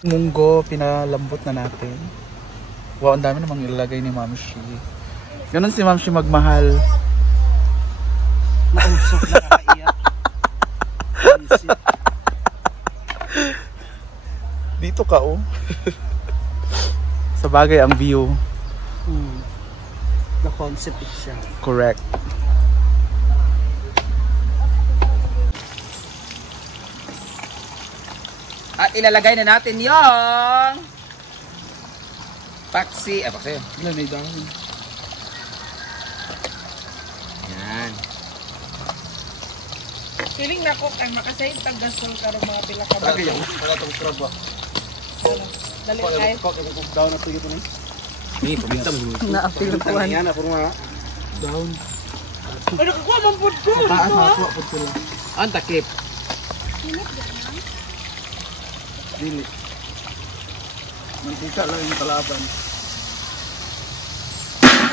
Munggo, pinalambot na natin. Wow, ang dami namang ilalagay ni Ma'am Shi. Ganon si Ma'am Shi magmahal. Mausok na nakaiyak. Dito ka oh. Sa bagay ang view. The concept itself. Correct. At ilalagay na natin yung paksi. Paksi. Ilan na dahon? Yan. Feeling na ko kay makasay taggasol karo mga pila ka ba. Wala tong crab ba? Dali kay. Down na tigito ni. Ni, pabinta mo. Na-apil ko. Yan na, puro nga. Down. Ano ko man pud ko. Taas na pud sila. Ang takip. Dili. Mantika lang yung kalaban.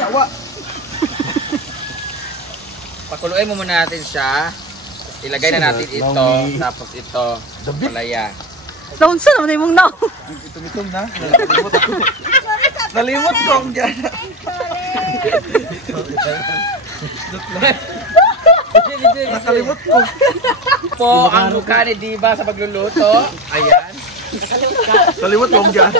Yawa! Pakuluin mo muna natin siya. Ilagay na natin ito. Tapos ito. Palaya. Daon sa naman imong naw. Itom-itom na. Nalimot ako. Nalimot ko ang dyan. Nakalimot ko. Po ang mukha ni Diva sa pagluluto. Ayan. Kalimot ko ang dyan.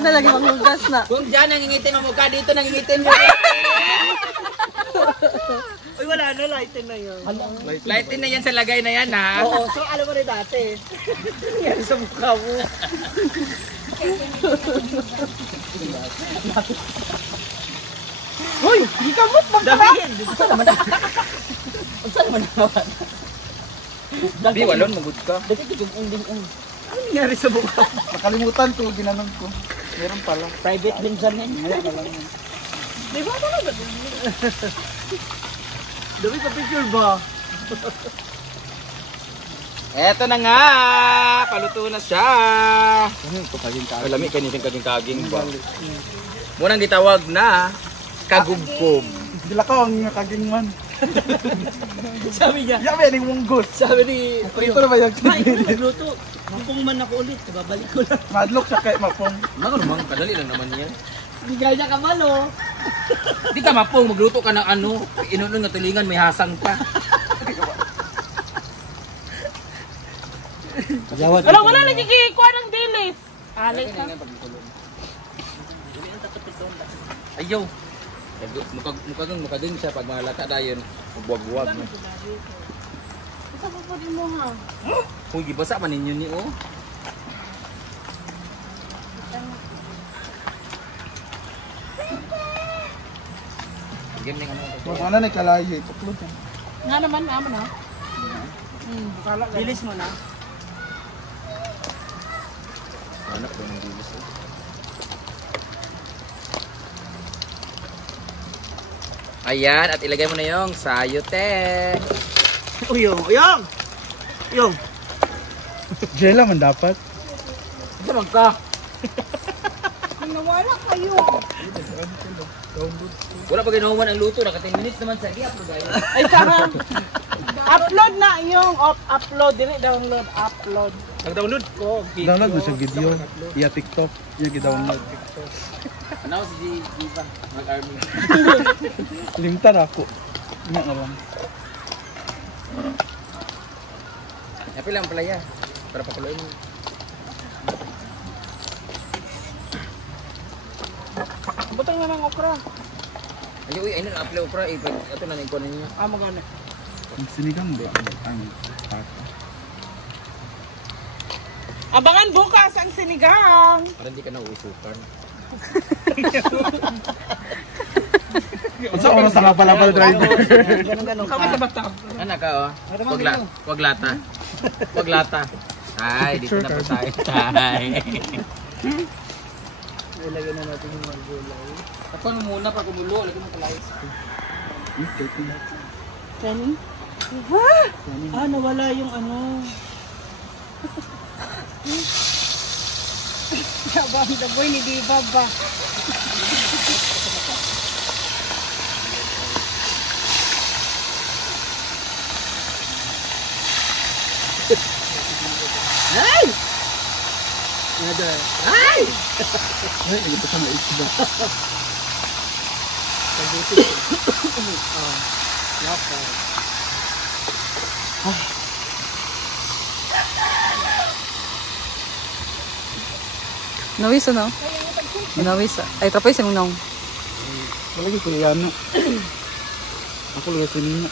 Nalagi maghugas na. Kung dyan nangingitin ang mukha, dito nangingitin mo. Uy, wala na, lighten na yun. Lightin na yan sa lagay na yan ha. Oo, so alam mo rin dati. Yan sa mukha mo. Hoy, di ka mot Damihin! Saan naman na? Saan naman naman? Di, walon, magod ka. Dati ko yung unding-ung. Ano nangyari sa mukha? Nakalimutan ko, ginanon ko. Meron pala. Private Benjamin. Ngayon na lang yan. Di ba talaga? Dami pa picture ba? Eto na nga! Paluto na siya! Ano ito kaging kaging? Malami ka niya kaging-kaging ba? Munang gitawag na kagubkob. Dila ka ang kaging man. Sabi niya. Yabe, ning munggot. Sabi ni Ito na ba yung Ma, ikaw nagluto. Kung man ako ulit, babalik ko lang. madlock siya kay Mapong. Ano naman, kadali lang naman yan. Hindi gaya ka malo. Di ka mapong, magluto ka ng ano. Inunon nga tulingan, may hasang pa. Wala nagkikikuha ng dilis. Alay ka. Ayaw. Mukha din siya pag mga lata dayon. Magbuwag-buwag. Ito pa po din mo ha. Kung gibasa man ninyo ni oh. Game ning ano. Wala na kalahi. Tuklod yan. Nga naman, naman ha. Bukala ka. Bilis mo na. Anak ko ng dilis. Ayan, at ilagay mo na yung sayote. Uyong, uyong! Uyong! Jela man dapat. Ito lang ka. Nawala kayo. Wala pa ginawa ang luto. Naka 10 minutes naman sa i-upload guys. Ay, saan? Upload na yung upload. Dili download, upload. Nag-download ko. Download mo sa video. Iya TikTok. Iya gi-download. Ano si Diva? Mag-army. Limtan ako. Ina na lang. Happy lang pala ya. Para pakuloyin mo. Butang na ng okra. Ay, uy, ayun na upload para. Ito na nagkuhan ninyo. Magana. Ang sinigang ba? Ang pata. Abangan bukas ang sinigang. Para hindi ka nauusukan. Unsa oras sa kapalapal driver? Ganun-ganun Kami sa Batam. Ano ka oh? Wag lata. Wag lata. Ay, dito na po tayo. Ay. Ilagay na natin yung mga gulay. Ako muna pag kumulo, lagyan mo kalay. Kani? Ah, nawala yung ano. Yabang the boy ni Diva ba? Ay! Another. Ay! Ay, ito sa mga isda. Pagbuti. Oh. Loko. Nawis ano? Nawis. Ay, trapoy sa mong Malagi ko yan. Ako luwas yun niya.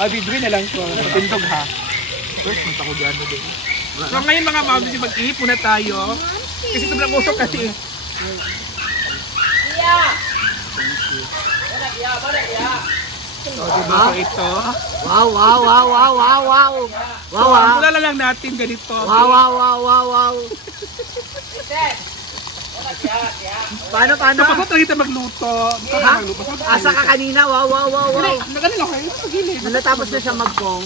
Ay, bidri na lang ko. Matindog ha. First, punta ko dyan din. So ngayon mga mami, mag-ihip muna tayo. Kasi sobrang usok kasi. So, diba? So ito. Wow, wow, wow, wow, wow, wow. So, Wow, ang wow. tulala lang natin ganito. Wow, wow, wow, wow, wow. Paano, paano? So, pasok lang kita magluto. Ha? Asa ka kanina? Wow, wow, wow, wow. Nagano lang kayo sa gilid. Natapos na siya magpong.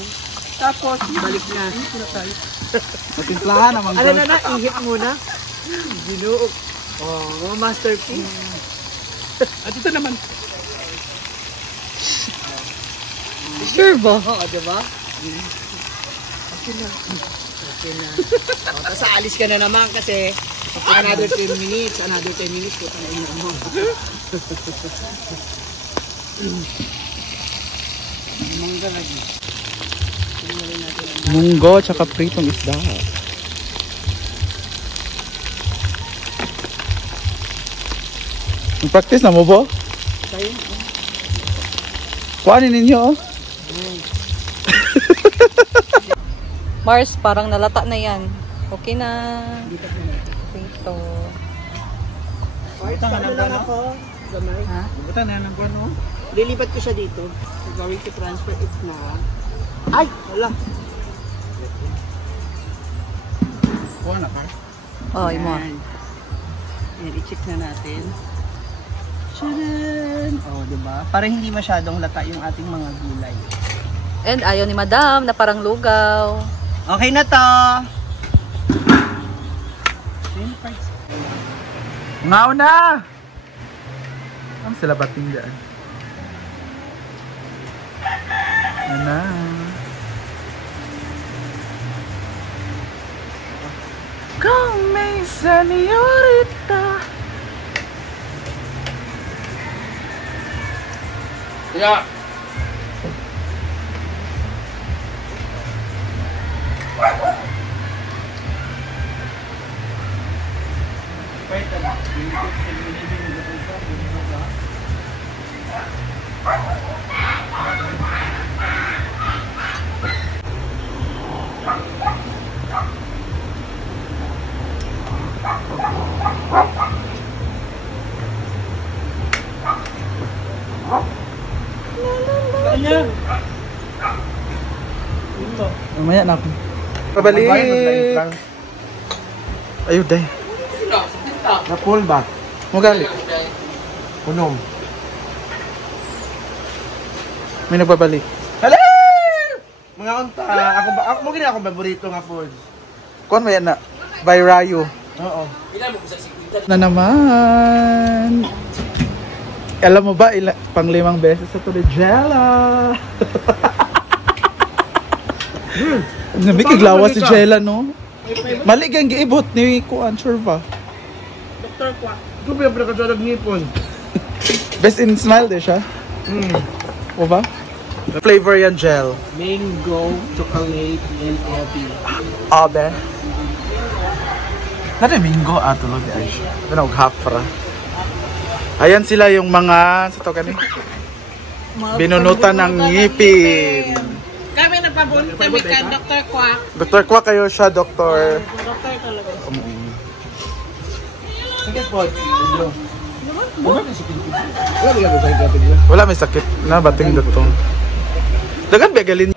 Tapos, Balik na. Matimplahan naman. Ano na, ihip muna. Ginuok. Oh, mga masterpiece. at ito naman. Sure ba? Oo, diba? Okay na. Okay na. O, tapos aalis ka na naman kasi another 10 minutes. Another 10 minutes. Puta na ino mo. Mangga lagi. Tingnan natin ang Munggo, tsaka pritong isda. Practice na mo ba? tayo. Kuhanin ninyo oh. Mars, parang nalata na yan. Okay na. Ito. Okay, saan lang ako? Gamay. Ha? Buta na ng kuhan oh. Lilipat ko siya dito. So, going to transfer it na. Ay! Wala. Kuha na ka. Oh, imo. Ayan. Ayan, i-check na natin. Tcharan! Oh, diba? Para hindi masyadong lata yung ating mga gulay. And ayaw ni Madam na parang lugaw. Okay na to! Ngaw na! Ang sila bating dyan. Yan na. Come, señorita. Yeah. Mamaya na ako. Pabalik! Ayun, day. Na-pull back. Mugali. Unom. May nagbabalik. Hello! Mga unta, ako mo gina akong paborito nga food. Kuhan mo yan na. By Rayo. Oo. Na naman. Alam mo ba, pang 5 beses sa Jella. Nabi kaglawa si Jella, no? Mali kang giibot ni Kuan, sure ba? Dr. Kwak. Ito ba yung pinakasalag ngipon? Best in smile din siya. O ba? Flavor yan, gel. Mango, chocolate, and coffee. Abe. Nari mingo atulog di ay siya. Ano hafra. Ayan sila yung mga sa to kani. Binunutan ng ngipin. Kami nagpabunot kami kay Dr. Kwak. Doktor kwa kayo siya, doktor. Doktor talaga. Sige po. Wala may sakit na bating dito. Dagan begalin.